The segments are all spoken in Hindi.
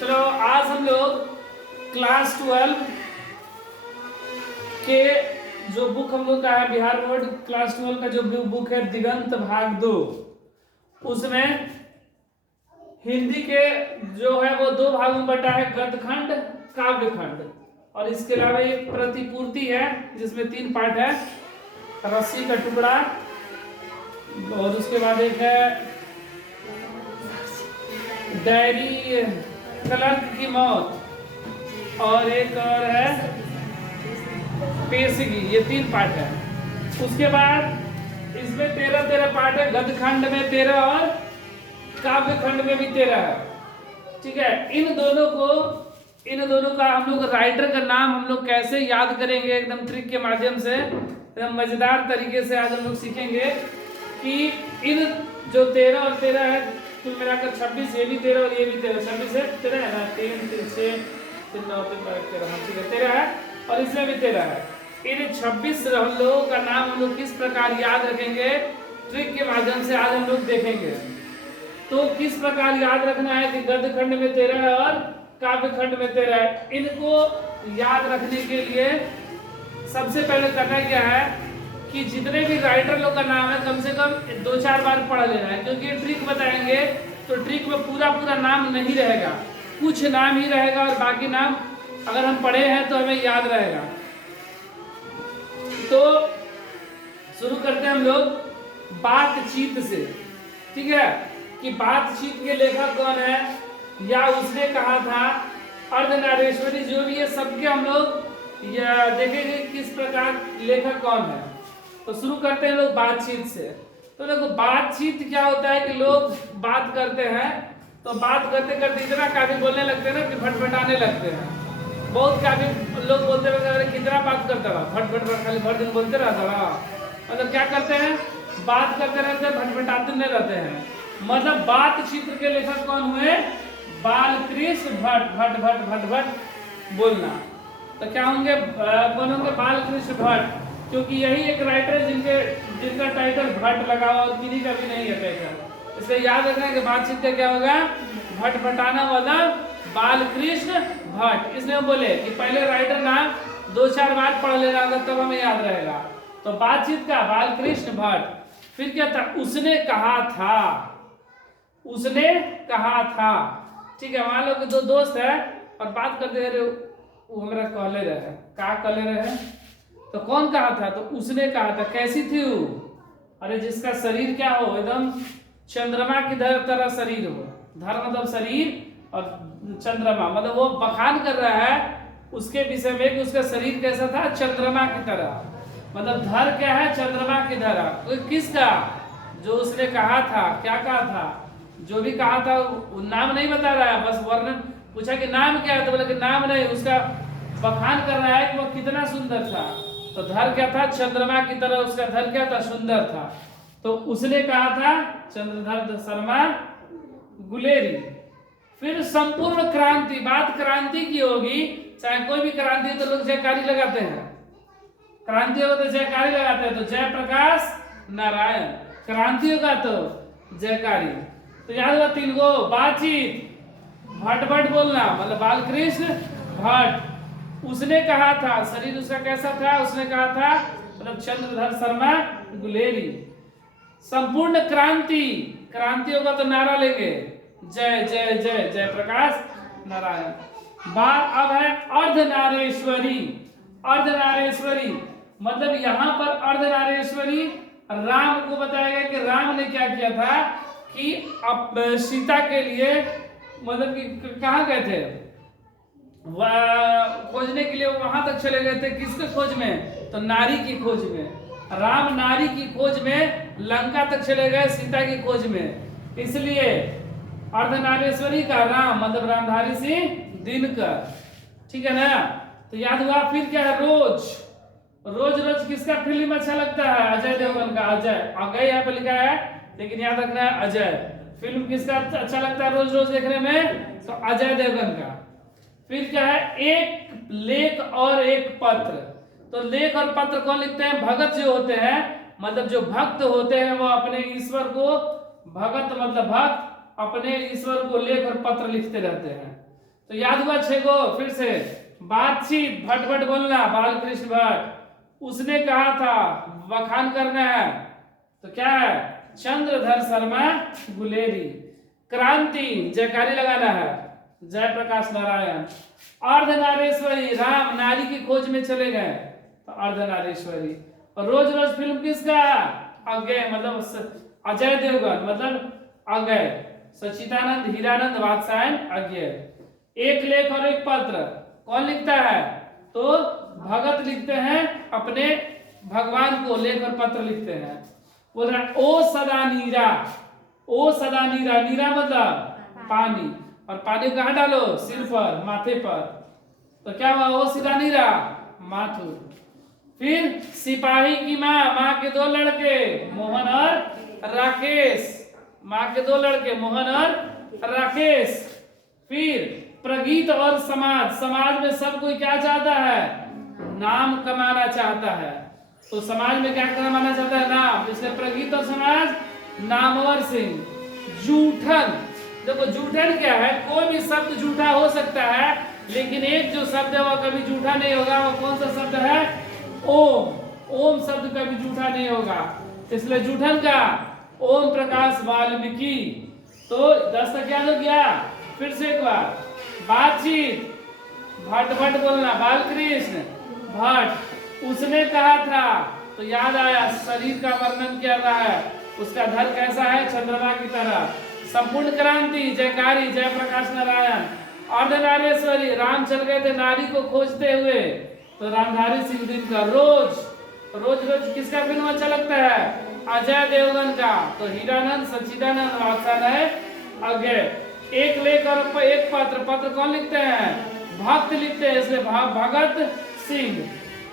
चलो आज हम लोग क्लास 12 के जो बुक हम लोग का है बिहार बोर्ड क्लास 12 का जो बुक है दिगंत भाग 2, उसमें हिंदी के जो है वो दो भागों में बटा है, गद्यखंड काव्यखंड। और इसके अलावा एक प्रतिपूर्ति है जिसमें 3 पार्ट है, रस्सी का टुकड़ा, और उसके बाद एक है डायरी क्लर्क की मौत, और एक और है पेशगी। ये 3 पार्ट है। उसके बाद इसमें 13 पार्ट है, गद्यखंड में 13 और काव्यखंड में भी 13 है। ठीक है, इन दोनों का हम लोग राइटर का नाम हम लोग कैसे याद करेंगे, एकदम ट्रिक के माध्यम से, एकदम मजेदार तरीके से आज हम लोग सीखेंगे कि इन जो 13 और 13 है, कुल मिलाकर 26, ये भी 13 और ये भी 13, 26 है, 13 है ना, 3 3 6 3 9 3 5 13, ठीक है 13 है, और इसमें भी 13 है। इन 26 हम लोगों का नाम हम लोग किस प्रकार याद रखेंगे, ट्रिक के माध्यम से आज हम लोग देखेंगे। तो किस प्रकार याद रखना है कि गद्यखंड में 13 है और काव्यखंड में 13 है। इनको याद रखने के लिए सबसे पहले करना क्या है कि जितने भी राइटर लोग का नाम है कम से कम 2-4 बार पढ़ लेना है, क्योंकि ट्रिक बताएंगे तो ट्रिक में पूरा नाम नहीं रहेगा, कुछ नाम ही रहेगा और बाकी नाम अगर हम पढ़े हैं तो हमें याद रहेगा। तो शुरू करते हैं हम लोग बातचीत से। ठीक है, कि बातचीत के लेखक कौन है या उसने कहा था, अर्धनारीश्वरी, जो भी है सबके हम लोग या देखेंगे किस प्रकार लेखक कौन है। तो शुरू करते हैं लोग बातचीत से। तो देखो बातचीत क्या होता है कि लोग बात करते हैं, तो बात करते करते इतना काफी बोलने लगते हैं ना कि भटभटाने लगते हैं। बहुत काफी लोग बोलते हैं कितना बात करता रहा, भट खाली भर दिन बोलते रहता रहा, मतलब क्या करते हैं, बात करते रहते हैं, भटभटाते नहीं रहते हैं। मतलब बातचीत के लेखक कौन हुए, बालकृष्ण भट्ट। भट्ट भट्ट भट्ट भट्ट बोलना, तो क्या होंगे, कौन होंगे, बालकृष्ण भट्ट, क्योंकि यही एक राइटर है जिनका टाइटल भट्ट लगा हुआ और किन्हीं का भी नहीं है टाइटल। इसलिए याद रखना है कि बातचीत का क्या होगा, भटभटाना वाला बालकृष्ण भट्ट। इसलिए हम बोले कि पहले राइटर नाम 2-4 बार पढ़ लेना होगा तब हमें याद रहेगा। तो बातचीत का बालकृष्ण भट्ट। फिर क्या था, उसने कहा था, उसने कहा था। ठीक है, मान लो कि 2 दोस्त है और बात करते रहे, वो हमारा कॉलर है, का कॉलर है, तो कौन कहा था, तो उसने कहा था। कैसी थी वो, अरे जिसका शरीर क्या हो, एकदम चंद्रमा की तरह शरीर हो। धर मतलब शरीर और चंद्रमा, मतलब वो बखान कर रहा है उसके विषय में कि उसका शरीर कैसा था, चंद्रमा की तरह। मतलब धर क्या है, चंद्रमा की तरह। किसका, जो उसने कहा था, क्या कहा था, जो भी कहा था नाम नहीं बता रहा है, बस वर्णन पूछा कि नाम क्या है, तो बोला कि नाम नहीं, उसका बखान कर रहा है कि वो कितना सुंदर था। तो धर क्या था, चंद्रमा की तरह उसका धर क्या था, सुंदर था। तो उसने कहा था चंद्रधर शर्मा गुलेरी। फिर संपूर्ण क्रांति, बात क्रांति की होगी, चाहे कोई भी क्रांति हो तो लोग जयकारी लगाते हैं, क्रांति होगा तो जयकारी लगाते हैं। तो जयप्रकाश नारायण, क्रांति होगा तो जयकारी। तो याद होगा 3 गो, बातचीत, भट्ट भट्ट बोलना, मतलब बालकृष्ण भट्ट। उसने कहा था, शरीर उसका कैसा था, उसने कहा था, मतलब चंद्रधर शर्मा गुलेरी। संपूर्ण क्रांति, क्रांति होगा तो नारा लेंगे, जय जय जय जयप्रकाश नारायण। बात अब है अर्धनारीश्वरी। अर्धनारीश्वरी मतलब यहाँ पर अर्धनारीश्वरी राम को बताया गया कि राम ने क्या किया था कि अब सीता के लिए, मतलब कि कहाँ गए थे, खोजने के लिए वहां तक चले गए थे, किसके खोज में, तो नारी की खोज में। राम नारी की खोज में लंका तक चले गए, सीता की खोज में। इसलिए अर्धनारीश्वरी का राम मतलब रामधारी सिंह दिनकर। ठीक है ना, तो याद हुआ। फिर क्या है, रोज। रोज रोज किसका फिल्म अच्छा लगता है, अजय देवगन का। अजय अगय यहाँ पे लिखा है, लेकिन याद रखना है अजय। फिल्म किसका अच्छा लगता है रोज रोज देखने में, तो अजय देवगन का। फिर क्या है, एक लेख और एक पत्र। तो लेख और पत्र कौन लिखते हैं, भगत जो होते हैं, मतलब जो भक्त होते हैं वो अपने ईश्वर को, भगत मतलब भक्त अपने ईश्वर को लेख और पत्र लिखते रहते हैं। तो याद हुआ 6 को, फिर से बातचीत, भट्ट भट्ट बोलना, बालकृष्ण भट्ट। उसने कहा था, बखान करना है, तो क्या है, चंद्रधर शर्मा गुलेरी। क्रांति, जयकारी लगाना है, जयप्रकाश नारायण। अर्धनारीश्वरी, राम नारी की खोज में चले गए, तो अर्धनारीश्वरी। और रोज रोज फिल्म किसका, अज्ञेय मतलब अजय देवगन मतलब अज्ञेय। सच्चिदानंद, हीरानंद, वात्सायन, अज्ञेय। एक लेख और एक पत्र कौन लिखता है, तो भगत लिखते हैं अपने भगवान को, लेख और पत्र लिखते हैं। बोल रहा है ओ सदा नीरा, ओ सदा नीरा, नीरा मतलब पानी, और पानी कहाँ डालो, सिर पर, माथे पर, तो क्या हुआ, ओ सदा नीरा, माथुर। फिर सिपाही की माँ, माँ के 2 लड़के मोहन और राकेश, माँ के 2 लड़के मोहन और राकेश। फिर प्रगीत और समाज, समाज में सब कोई क्या चाहता है, नाम कमाना चाहता है, तो समाज में क्या कमाना चाहता है, नाम, इसलिए प्रगीत और समाज, नामवर सिंह। जूठन, देखो जूठन क्या है, कोई भी शब्द झूठा हो सकता है, लेकिन एक जो शब्द है वो कभी झूठा नहीं होगा, वो कौन सा शब्द है, ओम। ओम शब्द कभी झूठा नहीं होगा, इसलिए जूठन का ओम प्रकाश वाल्मीकि। तो 10 तक याद हो गया, फिर से एक बार, बातचीत, भट्ट भट्ट बोलना, बालकृष्ण भट्ट। उसने कहा था, तो याद आया, शरीर का वर्णन किया रहा है, उसका धर कैसा है, चंद्रमा की तरह। संपूर्ण क्रांति, जयकारी, जयप्रकाश नारायण। अर्धनारीश्वरी, राम चल गए थे नारी को खोजते हुए, तो रामधारी सिंह दिनकर। रोज रोज रोज किसका फिल्म अच्छा लगता है, अजय देवगन का, तो हीरानंद, सच्चिदानंद, वात्सायन, अज्ञेय। एक लेख और एक पत्र, पत्र कौन लिखते हैं, भक्त लिखते हैं, इसलिए भगत सिंह।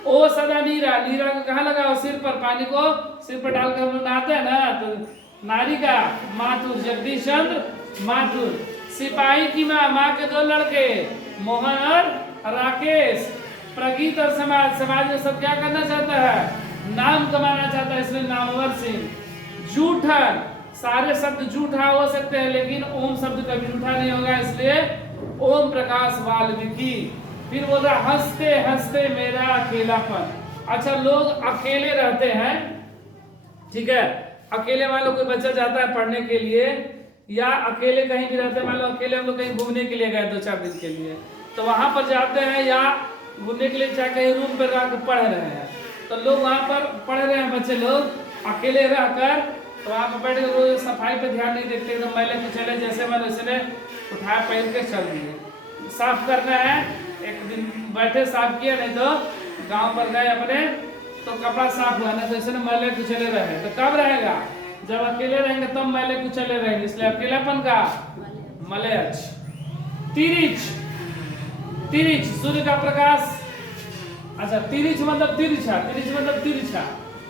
ओ सदा नीरा, नीरा को कहाँ लगाओ, सिर पर, पानी को सिर पर डालकर हम लोग नहाते हैं ना, तो नारी का माथुर, जगदीश चंद्र माथुर। सिपाही की माँ, माँ के 2 लड़के मोहन और राकेश। प्रगीत और समाज, समाज में सब क्या करना चाहता है, नाम कमाना चाहता है, इसलिए नामवर सिंह। जूठन, सारे शब्द झूठा हो सकते हैं, लेकिन ओम शब्द कभी झूठा नहीं होगा, इसलिए ओम प्रकाश वाल्मीकि। फिर बोल रहा हंसते हंसते मेरा अकेलापन। अच्छा, लोग अकेले रहते हैं, ठीक है, अकेले मान लो कोई बच्चा जाता है पढ़ने के लिए, या अकेले कहीं भी रहते हैं, मान लो अकेले हम लोग कहीं घूमने के लिए गए 2-4 दिन के लिए, तो वहां पर जाते हैं, या घूमने के लिए चाहे कहीं रूम पर रह पढ़ रहे हैं, तो लोग वहां पर पढ़ रहे हैं, बच्चे लोग अकेले रहकर, तो वहां पर बैठ कर सफाई पे ध्यान नहीं देते, एकदम मैले कुचले जैसे मन वैसे ने उठाया पहन के चल दिए। साफ करना है, एक दिन बैठे साफ किया, नहीं तो गांव पर गए अपने, तो कपड़ा साफ हुआ, नहीं तो ऐसे मैले कुचले रहे, तो कब रहेगा, जब अकेले रहेंगे तब मैले कुचले रहेंगे, इसलिए अकेलापन का मलयच। तिरिच, तिरिच सूर्य का प्रकाश, अच्छा तिरिच मतलब तिरछा, तिरिच मतलब तिरछा,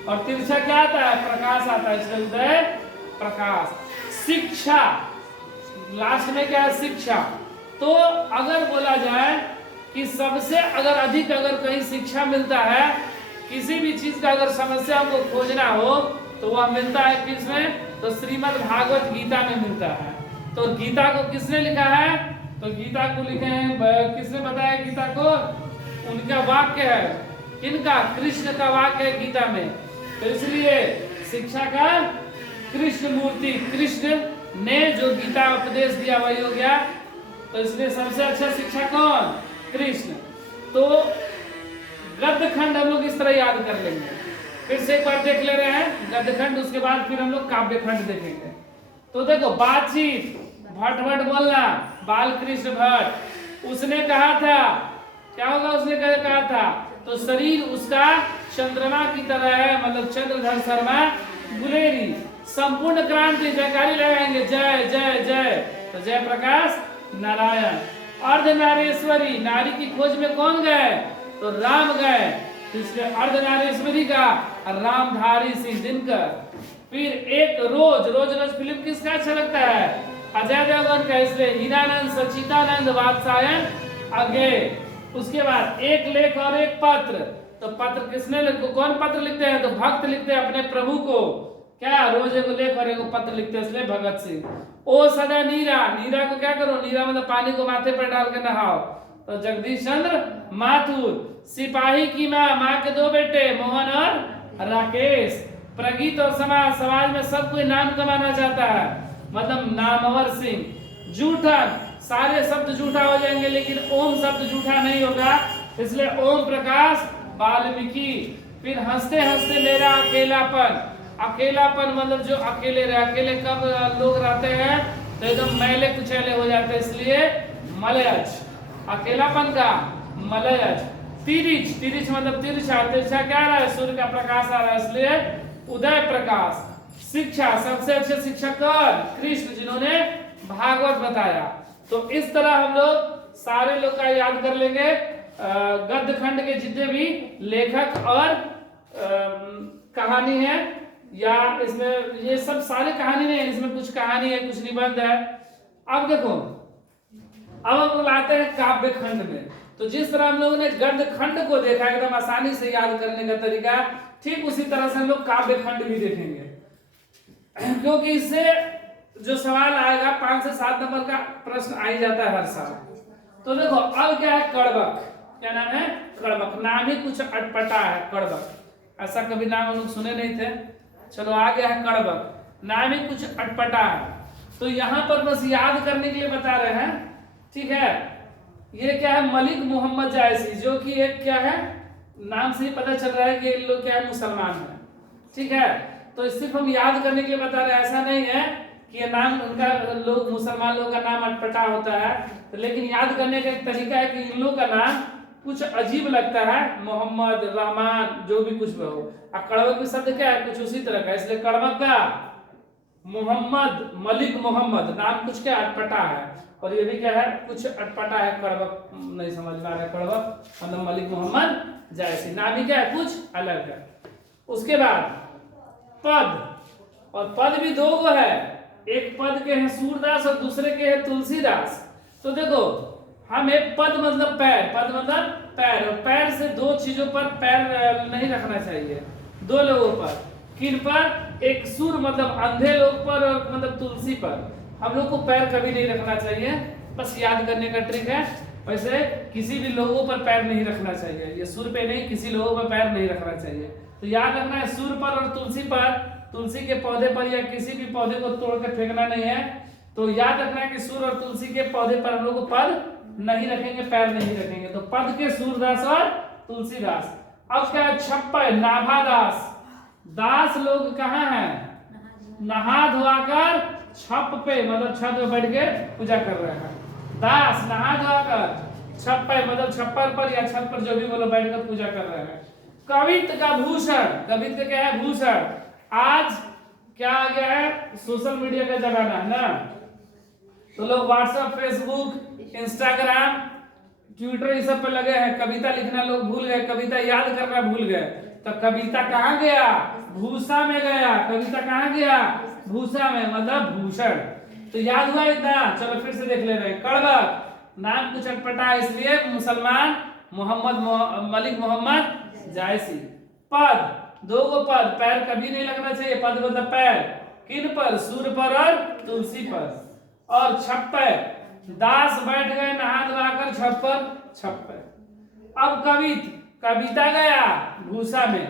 और तिरछा क्या आता है, प्रकाश आता है, इसलिए उदय प्रकाश। शिक्षा, लास्ट में क्या है, शिक्षा। तो अगर बोला जाए कि सबसे अगर अधिक अगर कहीं शिक्षा मिलता है, किसी भी चीज का अगर समस्या को खोजना हो, तो वह मिलता है किसमें, तो श्रीमद् भागवत गीता में मिलता है। तो गीता को किसने लिखा है, तो गीता को लिखे हैं, किसने बताया गीता को, उनका वाक्य है, किनका, कृष्ण का वाक्य है गीता में, तो इसलिए शिक्षा का कृष्ण मूर्ति, कृष्ण ने जो गीता उपदेश दिया वही हो गया, तो इसलिए सबसे अच्छा शिक्षा कौन, कृष्ण। तो गद्य खंड हम लोग इस तरह याद कर लेंगे, फिर से एक बार देख ले रहे हैं गद्य खंड, उसके बाद फिर हम लोग काव्य खंड देखेंगे। तो देखो, बातचीत, भट्ट भट्ट बोलना, बालकृष्ण भट्ट। उसने कहा था, क्या होगा, उसने कहा था, तो शरीर उसका चंद्रमा की तरह है, मतलब चंद्रधर शर्मा गुलेरी। संपूर्ण क्रांति, जयकारी लगाएंगे, जय जय जय, तो जय प्रकाश नारायण। अर्धनारीश्वरी, नारी की खोज में कौन गए, तो राम गए, इसलिए अर्धनारीश्वरी का रामधारी सिंह दिनकर। फिर एक रोज रोज रोज फिल्म किसका अच्छा लगता है, अजय देवगन का, इसलिए हीरानंद, सच्चिदानंद, वात्सायन, अज्ञेय। उसके बाद एक लेख और एक पत्र, तो पत्र किसने, कौन पत्र लिखते हैं, तो भक्त लिखते हैं अपने प्रभु को, क्या रोज एगो लेख और एगो पत्र लिखते, इसलिए भगत सिंह। ओ सदा नीरा, नीरा को क्या करो, नीरा मतलब पानी को माथे पर डाल के नहाओ, तो जगदीश चंद्र माथुर। सिपाही की माँ, माँ के दो बेटे मोहन और राकेश। प्रगीत और समाज, समाज में सब कोई नाम कमाना चाहता है, मतलब नामवर सिंह। जूठन, सारे शब्द झूठा हो जाएंगे लेकिन ओम शब्द झूठा नहीं होगा, इसलिए ओम प्रकाश वाल्मीकि। फिर हंसते हंसते मेरा अकेलापन, अकेलापन मतलब जो अकेले रहे, अकेले कब लोग रहते हैं तो एकदम मैले कुचैले हो जाते हैं, इसलिए मलयज, अकेलापन का मलयज। तिरिच, तिरिच मतलब तिरछा, तिरछा क्या आ रहा है, सूर्य का प्रकाश आ रहा है, इसलिए उदय प्रकाश। शिक्षा, सबसे अच्छे शिक्षक कृष्ण, जिन्होंने भागवत बताया। तो इस तरह हम लोग सारे लोग का याद कर लेंगे, गद्य खंड के जितने भी लेखक और कहानी है, या इसमें ये सब सारे कहानी नहीं है, इसमें कुछ कहानी है कुछ निबंध है। अब देखो, अब हम लोग आते हैं काव्य खंड में। तो जिस तरह हम लोगों ने गद्य खंड को देखा एकदम आसानी से याद करने का तरीका, ठीक उसी तरह से हम लोग काव्य खंड भी देखेंगे, क्योंकि इससे जो सवाल आएगा 5 से 7 नंबर का प्रश्न आ ही जाता है हर साल। तो देखो अब क्या है, कड़बक, क्या नाम है, कड़बक। नाम ही कुछ अटपटा है कड़बक, ऐसा कभी नाम हम लोग सुने नहीं थे। चलो आ गया है कड़बक, नाम ही कुछ अटपटा है। तो यहाँ पर बस याद करने के लिए बता रहे हैं, ठीक है। ये क्या है, मलिक मोहम्मद जायसी, जो कि एक क्या है, नाम से ही पता चल रहा है कि ये लोग क्या है, मुसलमान है, ठीक है। तो सिर्फ हम याद करने के लिए बता रहे हैं, ऐसा नहीं है कि ये नाम उनका, लोग मुसलमान लोगों का नाम अटपटा होता है, तो लेकिन याद करने का एक तरीका है कि इन लोगों का नाम कुछ अजीब लगता है, मोहम्मद, रहमान, जो भी कुछ हो। और कड़बक भी शब्द क्या है, कुछ उसी तरह का, इसलिए कड़बक का मोहम्मद, मलिक मोहम्मद, नाम कुछ क्या अटपटा है, और ये भी क्या है, कुछ अटपटा है, कड़बक नहीं समझ में आ रहा है, कड़बक मतलब मलिक मोहम्मद जायसी, नाम ही क्या है, कुछ अलग है। उसके बाद पद, और पद भी दो गो है, एक पद के हैं सूरदास और दूसरे के हैं तुलसीदास। तो देखो हम एक पद मतलब पैर, पद मतलब पैर, और पैर से दो चीजों पर पैर नहीं रखना चाहिए, दो लोगों पर। किन पर, एक सुर मतलब अंधे लोग पर, और मतलब तुलसी पर। हम लोग को पैर कभी नहीं रखना चाहिए, बस याद करने का ट्रिक है। वैसे किसी भी लोगों पर पैर नहीं रखना चाहिए, ये सुर पे नहीं, किसी लोगों पर पैर नहीं रखना चाहिए। तो याद रखना है सुर पर और तुलसी पर, तुलसी के पौधे पर या किसी भी पौधे को तोड़ कर फेंकना नहीं है। तो याद रखना है कि सुर और तुलसी के पौधे पर हम लोग को पद नहीं रखेंगे, पैर नहीं रखेंगे। तो पद के सूरदास और तुलसीदास। अब क्या है, छप्पर, नाभादास। दास लोग कहाँ हैं, नहा धोआकर छप पे मतलब छत पे बैठ के पूजा कर रहे हैं। दास नहा धोआकर छप पे मतलब छप्पर पर या छत पर जो भी बोलो बैठ कर पूजा कर रहे हैं। कवित्व का भूषण, कवित्व क्या है, भूषण। आज क्या आ गया है, सोशल मीडिया का जमाना है ना, तो लोग व्हाट्सएप, फेसबुक, इंस्टाग्राम, ट्विटर ये सब पे लगे हैं। कविता लिखना लोग भूल गए, कविता याद करना भूल गए। तो कविता कहाँ गया, भूसा में गया। कविता कहाँ गया, भूसा में, मतलब भूषण। तो याद हुआ इतना, चलो फिर से देख ले रहे हैं। कड़बक, नाम कुछ अटपटा इसलिए मुसलमान, मोहम्मद, मलिक मोहम्मद जायसी। पद, दो गो पद, पैर कभी नहीं लगना चाहिए, पद मतलब पैर। किन पर, सूर्य पर और तुलसी पर। और छप्पर, दास बैठ गए नहा धोआकर छत पर, छप्पर। अब कवित, कविता गया भूसा में।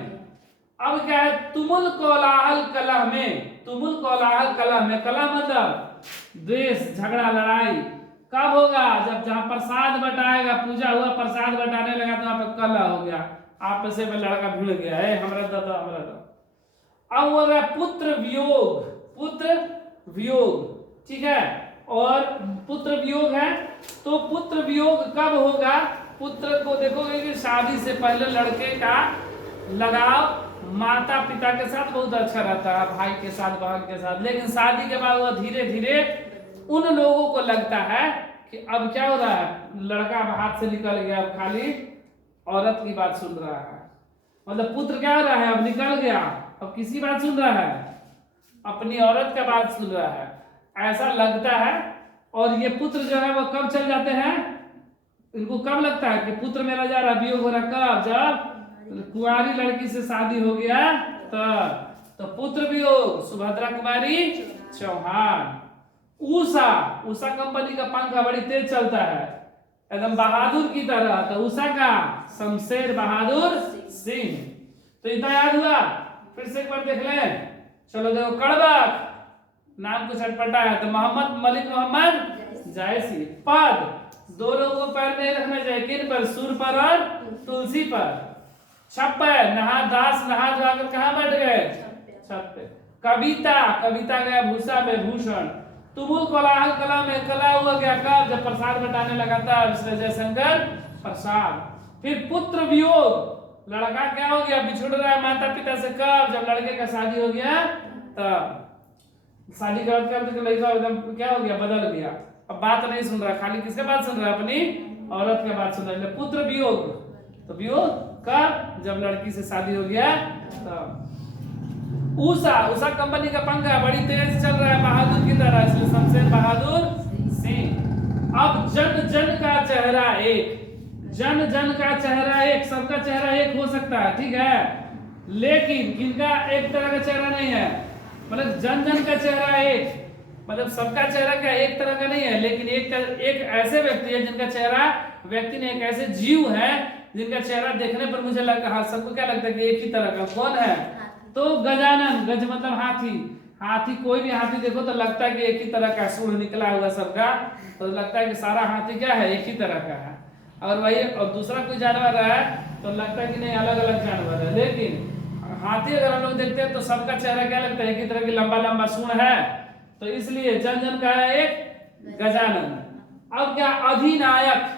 अब क्या है, तुमुल कोलाहल कलह में, तुमुल कोलाहल कलह में, कलह मतलब द्वेष, झगड़ा, लड़ाई। कब होगा, जब जहां प्रसाद बटाएगा, पूजा हुआ प्रसाद बटाने लगा तो वहां पर कलह हो गया, आपस में लड़का भिड़ गया है, हमरा दादा हमरा दादा। अब हो रहा पुत्र वियोग, पुत्र वियोग, ठीक है। और पुत्र वियोग है, तो पुत्र वियोग कब होगा, पुत्र को देखोगे कि शादी से पहले लड़के का लगाव माता पिता के साथ बहुत अच्छा रहता है, भाई के साथ, बहन के साथ। लेकिन शादी के बाद वो धीरे धीरे उन लोगों को लगता है कि अब क्या हो रहा है, लड़का हाथ से निकल गया, अब खाली औरत की बात सुन रहा है। मतलब पुत्र क्या हो रहा है, अब निकल गया, अब किसी बात सुन रहा है, अपनी औरत का बात सुन रहा है, ऐसा लगता है। और ये पुत्र जो है वो कब चल जाते हैं, इनको कब लगता है कि पुत्र मेरा जा रहा, वियोग हो रहा, कब, जब कुंवारी लड़की से शादी हो गया तब। तो पुत्र वियोग सुभद्रा कुमारी चौहान। उषा, उषा कंपनी का पंखा बड़ी तेज चलता है एकदम बहादुर की तरह, तो उषा का शमशेर बहादुर सिंह। तो इतना याद हुआ, फिर से एक बार देख लें। चलो देखो, कड़बक नाम कुछ अटपटा है, तो मोहम्मद मलिक मोहम्मद जायसी। पद, दो लोगों को पैर नहीं रखना चाहिए, किन पर? सुर पर और तुलसी पर। छप्पर, नहा दास नहा धोकर कहाँ बैठ गए? छत पे। कविता, कविता गया भूषा में भूषण। तुमुल कोलाहल कला में, कला हुआ गया कब? जब प्रसाद बटाने लगा था विश्व जयशंकर प्रसाद। फिर पुत्र वियोग, लड़का क्या हो गया? बिछुड़ रहा है माता पिता से कब? जब लड़के का शादी हो गया तब। शादी का लड़का एकदम क्या हो गया? बदल गया, अब बात नहीं सुन रहा, खाली किसके बात सुन रहा है? अपनी औरत के बात सुन रहा है। पुत्र वियोग, तो वियोग कब? जब लड़की से शादी हो गया तब। उषा, उषा कंपनी का पंखा बड़ी तेज चल रहा है बहादुर की तरह, इसलिए शमशेर बहादुर सिंह। अब जन जन का चेहरा एक, जन जन का चेहरा एक, सबका चेहरा एक हो सकता है, ठीक है, लेकिन किनका एक तरह का चेहरा नहीं है। मतलब जन जन का चेहरा एक, मतलब सबका चेहरा क्या एक तरह का नहीं है, लेकिन एक ऐसे व्यक्ति है जिनका चेहरा, व्यक्ति ने एक ऐसे जीव है जिनका चेहरा देखने पर मुझे लगता है सबको क्या लगता है कि एक ही तरह का। कौन है? तो गजानन, गज मतलब हाथी, हाथी कोई भी हाथी देखो तो लगता है कि एक ही तरह का सूंड निकला हुआ सबका, तो लगता है कि सारा हाथी क्या है? एक ही तरह का है। और वही और दूसरा कोई जानवर है तो लगता है कि नहीं अलग अलग जानवर है, लेकिन हाथी अगर हम लोग देखते हैं तो सबका चेहरा क्या लगता है? एक ही तरह की लंबा लंबा सूंड है, तो इसलिए जन जन का है एक गजानन। अब क्या? अधिनायक,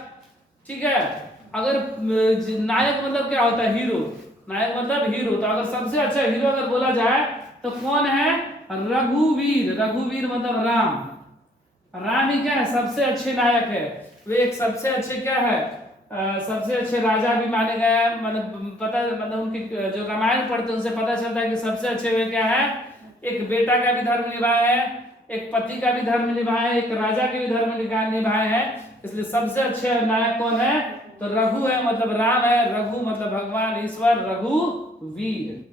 ठीक है, अगर नायक मतलब क्या होता है? हीरो, नायक मतलब हीरो। तो अगर सबसे अच्छा हीरो अगर बोला जाए तो कौन है? रघुवीर, रघुवीर मतलब राम। राम ही क्या है? सबसे अच्छे नायक है, वे एक सबसे अच्छे क्या है? सबसे अच्छे राजा भी माने गए हैं। मतलब पता, मतलब उनकी जो रामायण पढ़ते हैं उनसे पता चलता है कि सबसे अच्छे वे क्या है? एक बेटा का भी धर्म निभाए हैं, एक पति का भी धर्म निभाए, एक राजा के भी धर्म निभाए हैं, इसलिए सबसे अच्छे नायक कौन है? तो रघु है, मतलब राम है, रघु मतलब भगवान ईश्वर, रघुवीर।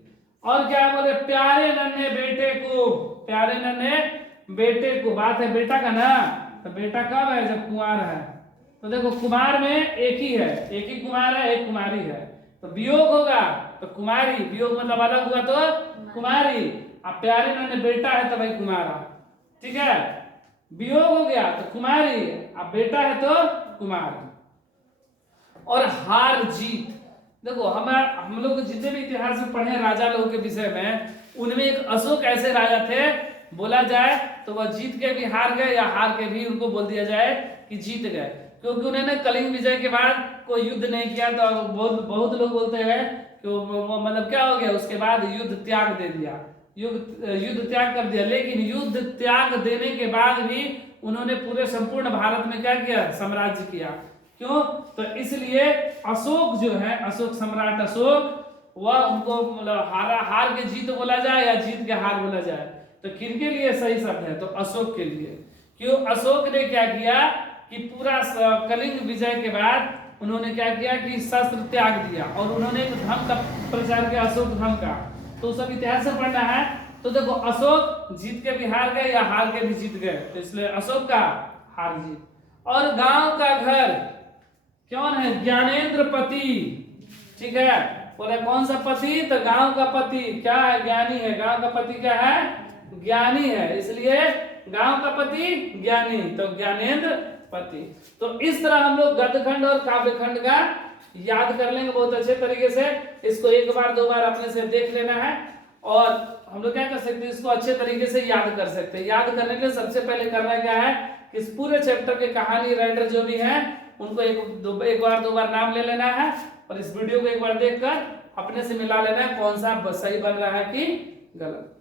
और क्या बोले? प्यारे नन्हे बेटे को, प्यारे नन्हे बेटे को, बात है बेटा का ना, तो बेटा कब है? जब कुमार है। तो देखो कुमार में एक ही है, एक ही कुमार है, एक कुमारी है, तो वियोग होगा तो कुमारी, वियोग मतलब अलग हुआ तो कुमारी, अब प्यारे नन्हे बेटा है तो भाई कुमारा, ठीक है। वियोग हो गया तो कुमारी, अब बेटा है तो कुमार। और हार जीत, देखो हम लोग जितने भी इतिहास में पढ़े राजा लोगों के विषय में, उनमें एक अशोक ऐसे राजा थे, बोला जाए तो वह जीत के भी हार गए या हार के भी उनको बोल दिया जाए कि जीत गए, क्योंकि उन्होंने कलिंग विजय के बाद कोई युद्ध नहीं किया। तो बहुत लोग बोलते हैं कि वो मतलब क्या हो गया, उसके बाद युद्ध त्याग दे दिया, युद्ध त्याग कर दिया। लेकिन युद्ध त्याग देने के बाद भी उन्होंने पूरे संपूर्ण भारत में क्या किया? साम्राज्य किया। क्यों? तो इसलिए अशोक जो है, अशोक सम्राट अशोक, वह उनको मतलब हार के जीत बोला जाए या जीत के हार बोला जाए, तो किनके लिए सही शब्द है? तो अशोक के लिए। क्यों? अशोक ने क्या किया कि पूरा कलिंग विजय के बाद उन्होंने क्या किया कि शस्त्र त्याग दिया और उन्होंने एक धर्म का प्रचार किया, अशोक धर्म का। तो सब इतिहास से पढ़ना है। तो देखो अशोक जीत के भी हार गए या हार के भी जीत गए, तो इसलिए अशोक का हार जीत। और गांव का घर कौन है? ज्ञानेंद्र पति, ठीक है। बोले कौन सा पति? तो गांव का पति क्या है? ज्ञानी है। गांव का पति क्या है? ज्ञानी है, इसलिए गांव का पति ज्ञानी, तो ज्ञानेंद्र पति। तो इस तरह हम लोग गद्यखंड और काव्यखंड का याद कर लेंगे बहुत अच्छे तरीके से। इसको एक बार दो बार अपने से देख लेना है और हम लोग क्या कर सकते हैं, इसको अच्छे तरीके से याद कर सकते हैं। याद करने के लिए सबसे पहले करना क्या है कि इस पूरे चैप्टर के कहानी राइटर जो भी हैं उनको एक बार दो बार नाम ले लेना है और इस वीडियो को एक बार देखकर अपने से मिला लेना है कौन सा सही बन रहा है कि गलत।